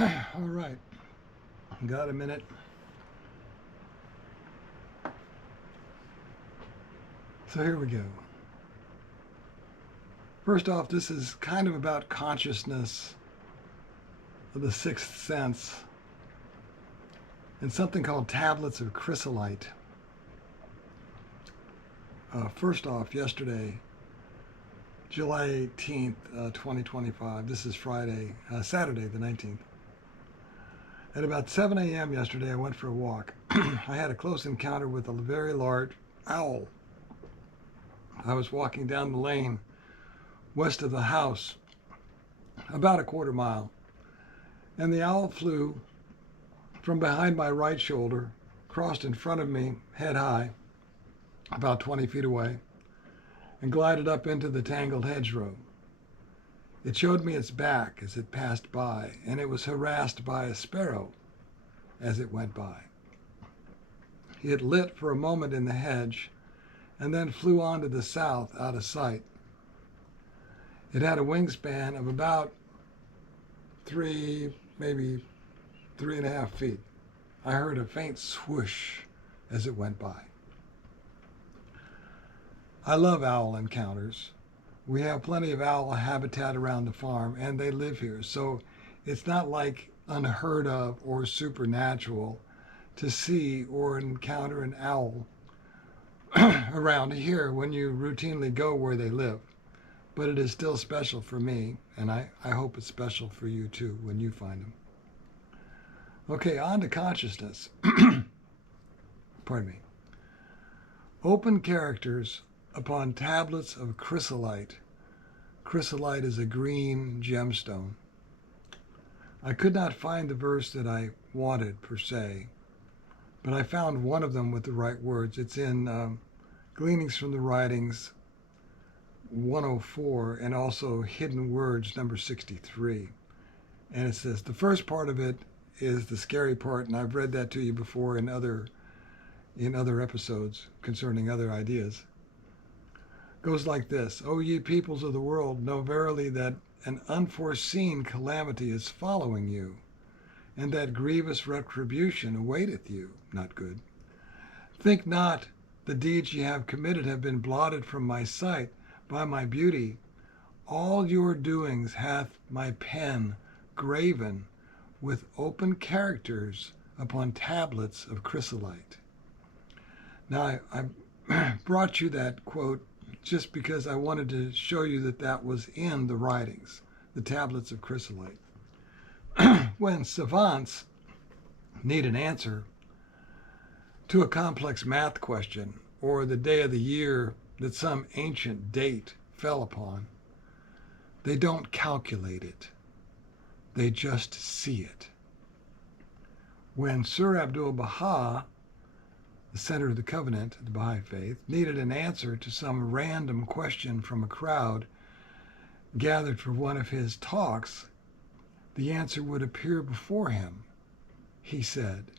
All right, got a minute. So here we go. First off, this is kind of about consciousness of the sixth sense and something called tablets of chrysolite. First off, yesterday, July 18th, 2025, this is Saturday the 19th. At about 7 a.m. yesterday, I went for a walk. I had a close encounter with a very large owl. I was walking down the lane west of the house, about a quarter mile, and the owl flew from behind my right shoulder, crossed in front of me, head high, about 20 feet away, and glided up into the tangled hedgerow. It showed me its back as it passed by, and it was harassed by a sparrow as it went by. It lit for a moment in the hedge and then flew on to the south out of sight. It had a wingspan of about 3, maybe 3.5 feet. I heard a faint swoosh as it went by. I love owl encounters. We have plenty of owl habitat around the farm, and they live here. So it's not like unheard of or supernatural to see or encounter an owl around here when you routinely go where they live. But it is still special for me, and I hope it's special for you too when you find them. Okay, on to consciousness. Pardon me. Open characters upon tablets of chrysolite. Chrysolite is a green gemstone. I could not find the verse that I wanted per se, but I found one of them with the right words. It's in Gleanings from the Writings 104 and also Hidden Words number 63. And it says, the first part of it is the scary part, and I've read that to you before in other episodes concerning other ideas. Goes like this: O ye peoples of the world, know verily that an unforeseen calamity is following you, and that grievous retribution awaiteth you. Not good. Think not the deeds ye have committed have been blotted from my sight by my beauty. All your doings hath my pen graven with open characters upon tablets of chrysolite. Now, I brought you that quote just because I wanted to show you that that was in the writings, the tablets of chrysolite. When savants need an answer to a complex math question or the day of the year that some ancient date fell upon, they don't calculate it. They just see it. When Sir Abdul-Baha, the center of the covenant, the Baha'i faith, needed an answer to some random question from a crowd gathered for one of his talks, the answer would appear before him, he said,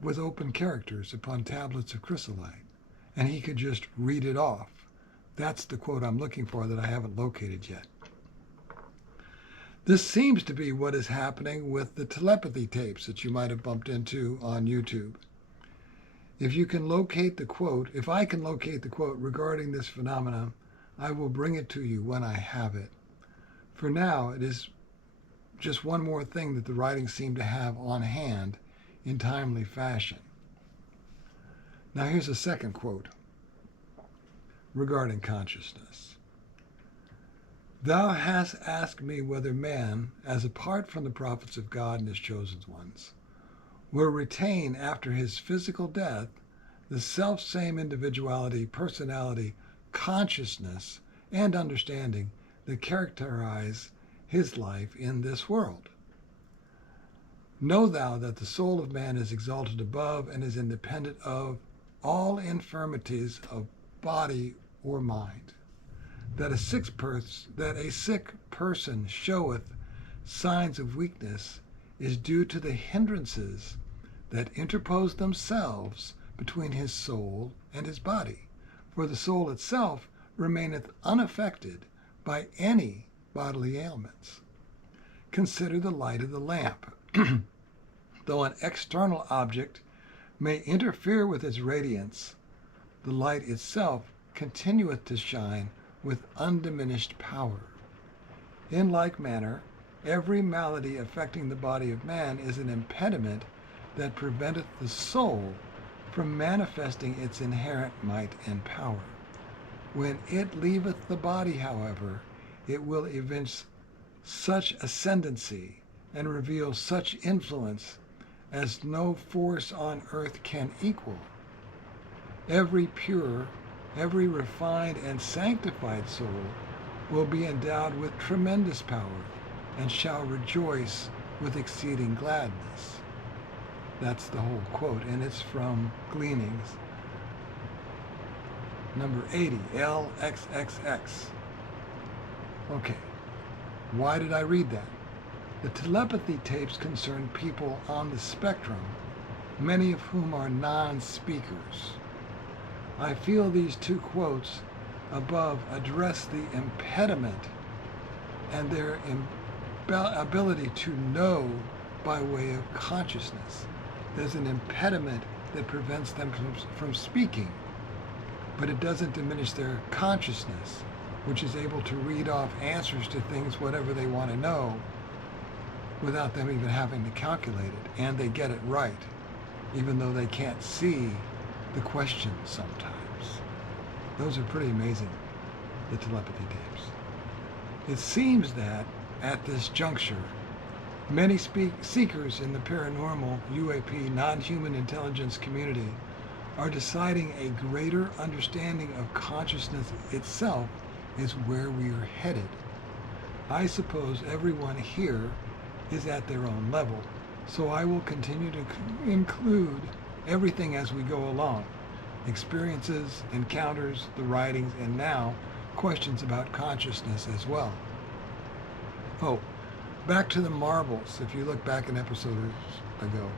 with open characters upon tablets of chrysolite, and he could just read it off. That's the quote I'm looking for that I haven't located yet. This seems to be what is happening with the telepathy tapes that you might have bumped into on YouTube. If you can locate the quote, if I can locate the quote regarding this phenomenon, I will bring it to you when I have it. For now, it is just one more thing that the writings seem to have on hand in timely fashion. Now here's a second quote regarding consciousness. Thou hast asked me whether man, as apart from the prophets of God and his chosen ones, will retain after his physical death the self-same individuality, personality, consciousness, and understanding that characterize his life in this world. Know thou that the soul of man is exalted above and is independent of all infirmities of body or mind. That a sick person showeth signs of weakness is due to the hindrances that interpose themselves between his soul and his body, for the soul itself remaineth unaffected by any bodily ailments. consider the light of the lamp. Though an external object may interfere with its radiance, the light itself continueth to shine with undiminished power. In like manner, every malady affecting the body of man is an impediment that preventeth the soul from manifesting its inherent might and power. When it leaveth the body, however, it will evince such ascendancy and reveal such influence as no force on earth can equal. Every pure, every refined and sanctified soul will be endowed with tremendous power and shall rejoice with exceeding gladness. That's the whole quote, and it's from Gleanings, number 80, LXXX. Okay, why did I read that? The telepathy tapes concern people on the spectrum, many of whom are non-speakers. I feel these two quotes above address the impediment and their ability to know by way of consciousness. There's an impediment that prevents them from speaking, but it doesn't diminish their consciousness, which is able to read off answers to things, whatever they want to know, without them even having to calculate it, and they get it right, even though they can't see the questions sometimes. Those are pretty amazing, the telepathy tapes. It seems that, at this juncture, many seekers in the paranormal, UAP, non-human intelligence community are deciding a greater understanding of consciousness itself is where we are headed. I suppose everyone here is at their own level, so I will continue to include everything as we go along. Experiences, encounters, the writings, and now questions about consciousness as well. Oh, back to the marbles. If you look back an episode ago,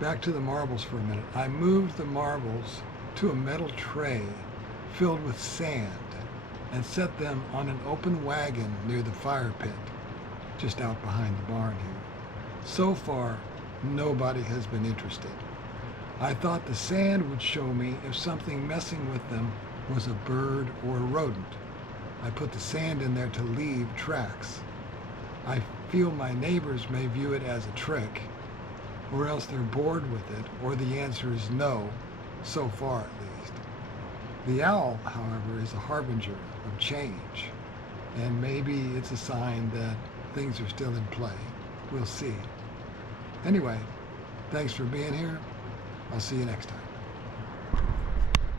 back to the marbles for a minute. I moved the marbles to a metal tray filled with sand and set them on an open wagon near the fire pit, just out behind the barn here. So far, nobody has been interested. I thought the sand would show me if something messing with them was a bird or a rodent. I put the sand in there to leave tracks. I feel my neighbors may view it as a trick, or else they're bored with it, or the answer is no, so far at least. The owl, however, is a harbinger of change, and maybe it's a sign that things are still in play. We'll see. Anyway, thanks for being here. I'll see you next time.